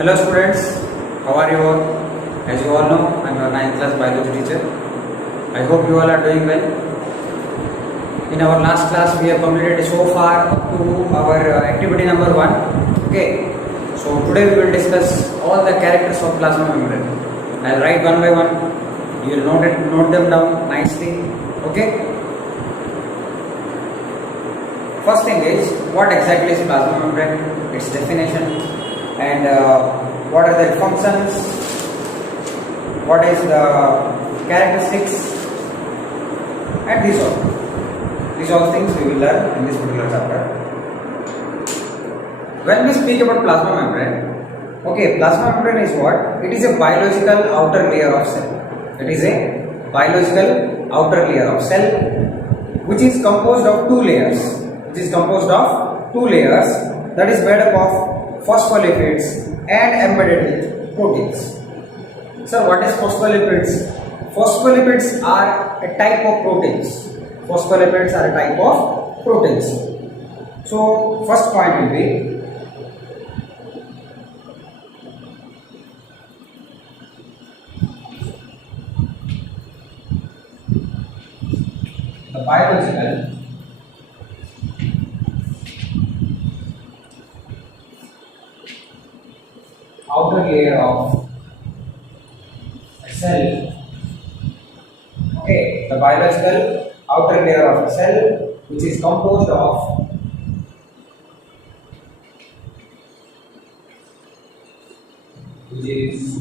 Hello students, how are you all? As you all know, I am your 9th class biology teacher. I hope you all are doing well. In our last class, we have completed so far up to our activity number 1. Okay, so today we will discuss all the characters of plasma membrane. I will write one by one. You will note them down nicely. Okay. First thing is, what exactly is plasma membrane? Its definition. And what are their functions, what is the characteristics, and these all things we will learn in this particular chapter. When we speak about plasma membrane, okay, plasma membrane is what? It is a biological outer layer of cell. It is a biological outer layer of cell which is composed of two layers. That is made up of phospholipids and embedded with proteins. So what is phospholipids? Phospholipids are a type of proteins. So first point will be the biological outer layer of a cell. Okay, the biological outer layer of a cell which is composed of two layers.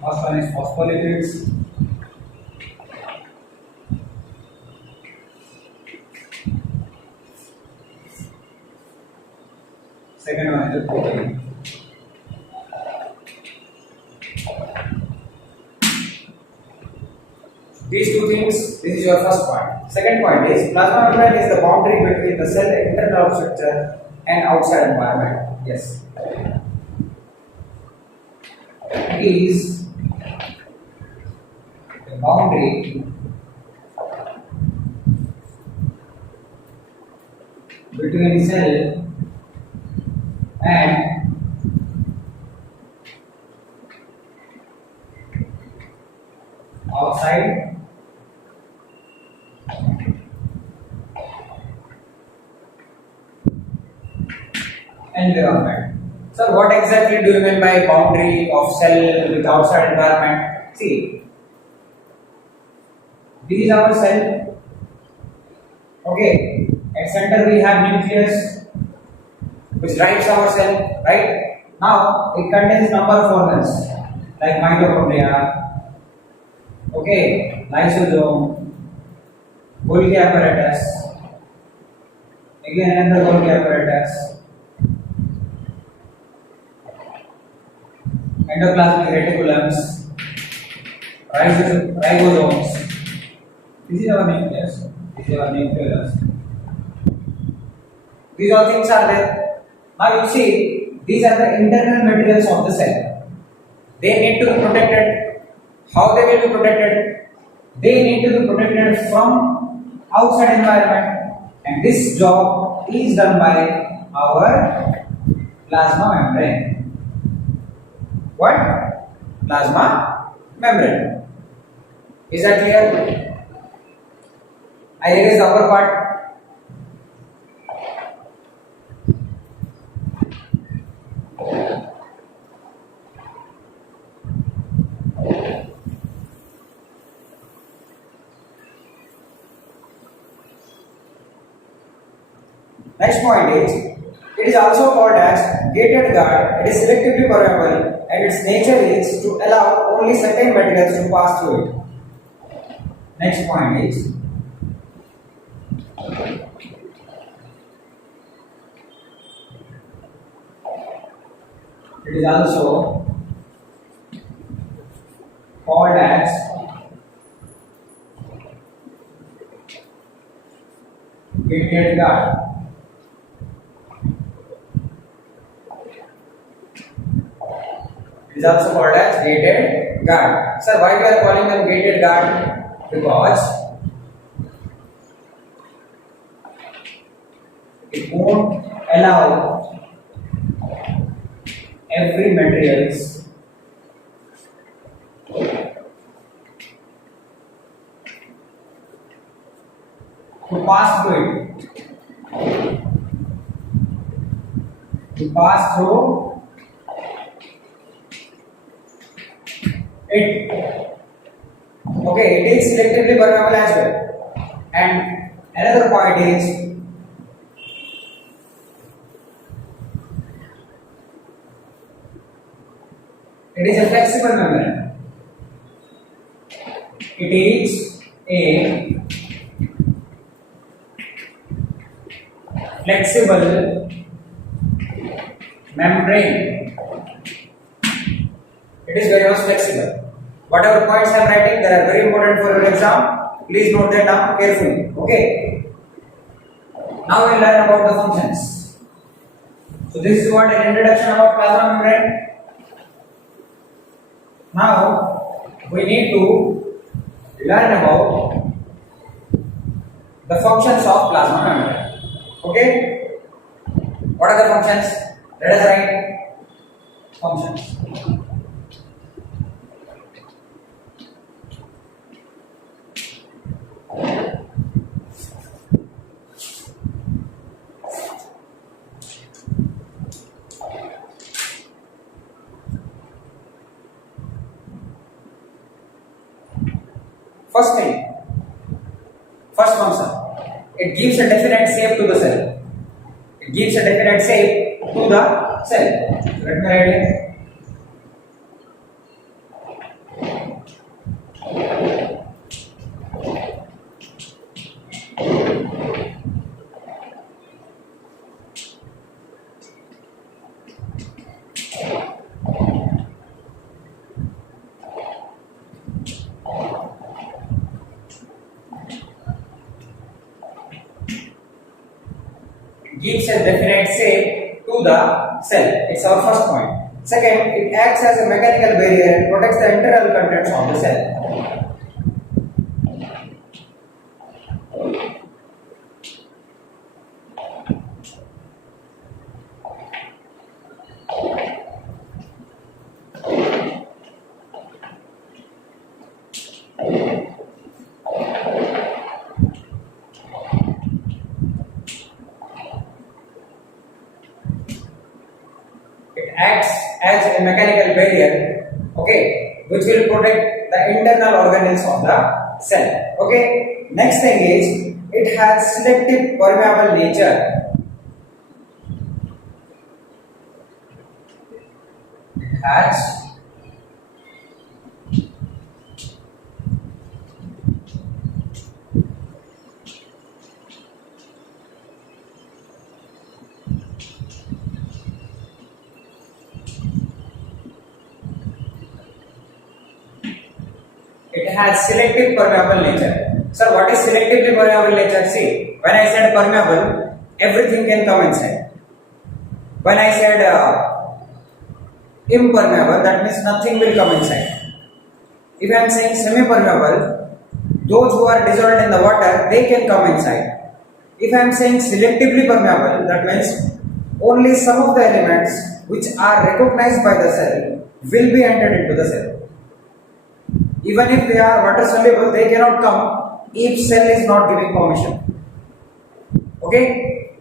First one is phospholipids. Second one is the protein. These two things, this is your first point. Second point is plasma membrane is the boundary between the cell internal structure and outside environment. Yes. It is the boundary between cell and outside environment. So what exactly do you mean by boundary of cell with outside environment? See, this is our cell. Okay, at center we have nucleus which drives our cell, right? Now it contains number of organs like mitochondria, okay, lysosome, Golgi apparatus, again another Golgi apparatus, endoplasmic reticulums, ribosomes. This is our nucleus. These all things are there. Now you see, these are the internal materials of the cell. They need to be protected. How they will be protected? They need to be protected from outside environment, and this job is done by our plasma membrane. What? Plasma membrane. Is that clear? I erase the upper part. Next point is, it is also called as gated guard. It is selectively permeable and its nature is to allow only certain materials to pass through it. Next point is, it is also called as gated guard. It is also called as gated guard. Sir, why we are calling them gated guard? Because it won't allow every materials to pass through it. To pass through it. Okay, it is selectively permeable as well. And another point is it is a flexible membrane. It is a flexible membrane. It is very much flexible. Whatever points I am writing, they are very important for your exam. Please note that down carefully. Okay. Now we will learn about the functions. So this is what an introduction about plasma membrane. Now we need to learn about the functions of plasma membrane. Okay. What are the functions? Let us write functions. First function, it gives a definite shape to the cell. It gives a definite shape to the cell. Let me write it. Gives a definite shape to the cell. It's our first point. Second, it acts as a mechanical barrier and protects the internal contents of the cell. Acts as a mechanical barrier, okay, which will protect the internal organelles of the cell. Okay. Next thing is it has selective permeable nature. It has selective permeable nature. Sir, what is selectively permeable nature? See, when I said permeable, everything can come inside. When I said impermeable, that means nothing will come inside. If I am saying semi-permeable, those who are dissolved in the water, they can come inside. If I am saying selectively permeable, that means only some of the elements which are recognized by the cell will be entered into the cell. Even if they are water soluble, they cannot come if cell is not giving permission. Okay.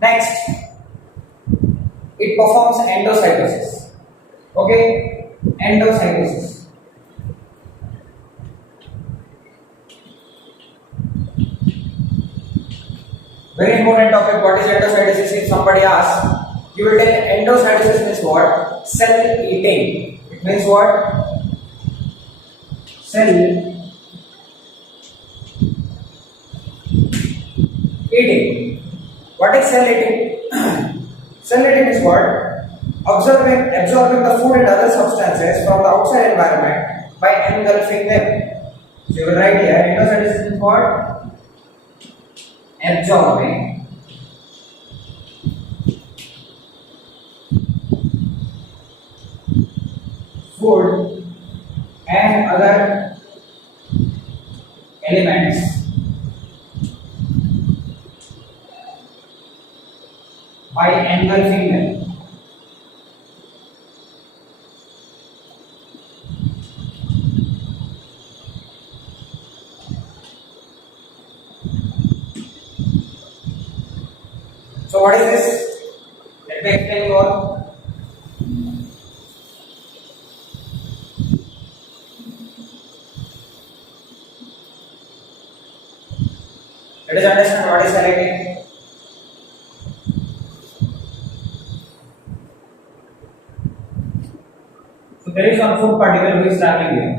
Next, it performs endocytosis. Okay, endocytosis. Very important topic. What is endocytosis? If somebody asks, you will tell endocytosis means what? Cell eating. It means what? Cell eating. What is cell eating? Cell eating is what? Absorbing the food and other substances from the outside environment by engulfing them. So you will write here, endocytosis is what? Absorbing food and other elements by engulfing them. So what is this? Let me explain you all. Let us understand what is cell eating. So there is one food particle which is traveling here.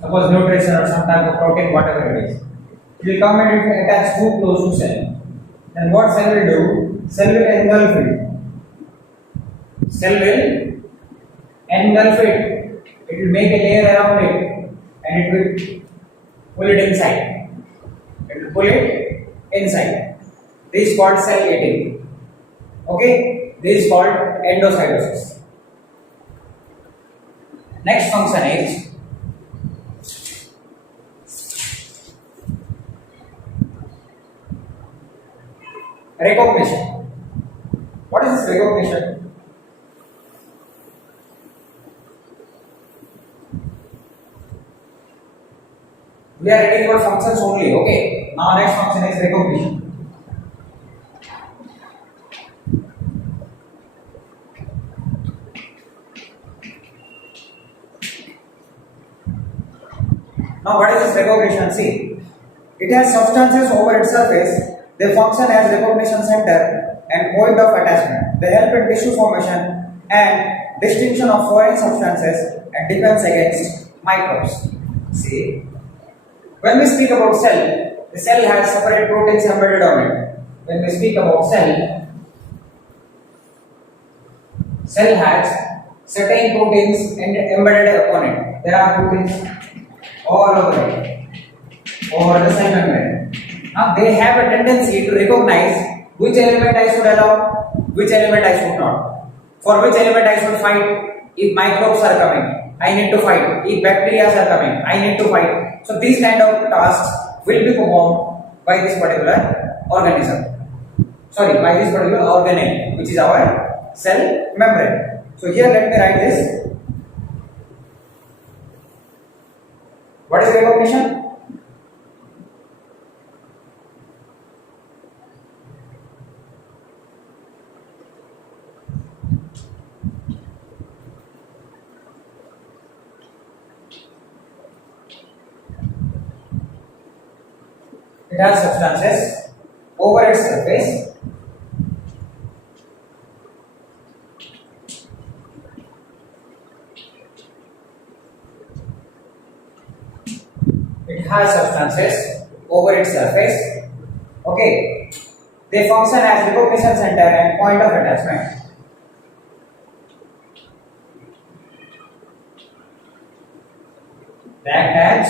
Suppose nutrition or some type of protein, whatever it is. It will come and it will attach too close to cell. Then what cell will do? Cell will engulf it. Cell will engulf it. It will make a layer around it and it will pull it inside. It will pull it inside. This is called cell eating. Okay? This is called endocytosis. Next function is recognition. What is this recognition? We are reading about functions only. Okay. Now next function is recognition. Now what is this recognition? See, it has substances over its surface. They function as recognition center and point of attachment. They help in tissue formation and distinction of foreign substances and defense against microbes. See, when we speak about cell, the cell has separate proteins embedded on it. When we speak about cell, cell has certain proteins embedded upon it. There are proteins all over it, over the cell membrane. Now they have a tendency to recognize which element I should allow, which element I should not. For which element I should fight. If microbes are coming, I need to fight. If bacteria are coming, I need to fight. So these kind of tasks will be performed by this particular organism. Sorry, by this particular organelle, which is our cell membrane. So here let me write this. What is recognition? It has substances over its surface. It has substances over its surface. Okay. They function as recognition center and point of attachment. They attach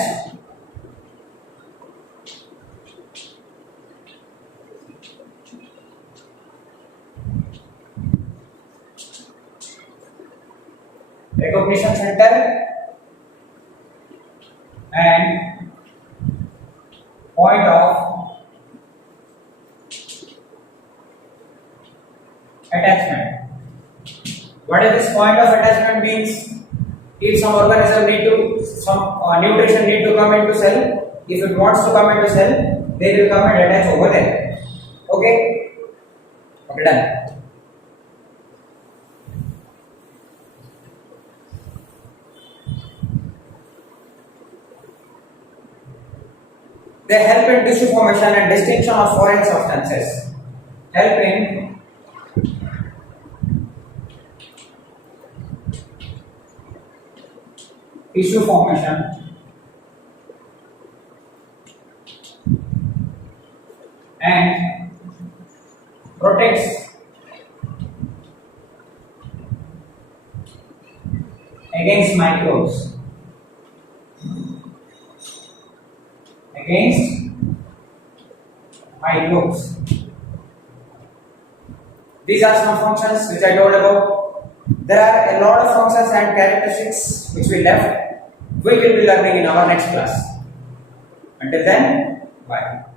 recognition center and point of attachment. What is this point of attachment means? If some organism need to, some nutrition need to come into cell, if it wants to come into cell, they will come and attach over there. Okay? Okay, done. They help in tissue formation and distinction of foreign substances. Help in tissue formation and protects against microbes. Against microbes. These are some functions which I told about. There are a lot of functions and characteristics which we left. We will be learning in our next class. Until then, bye.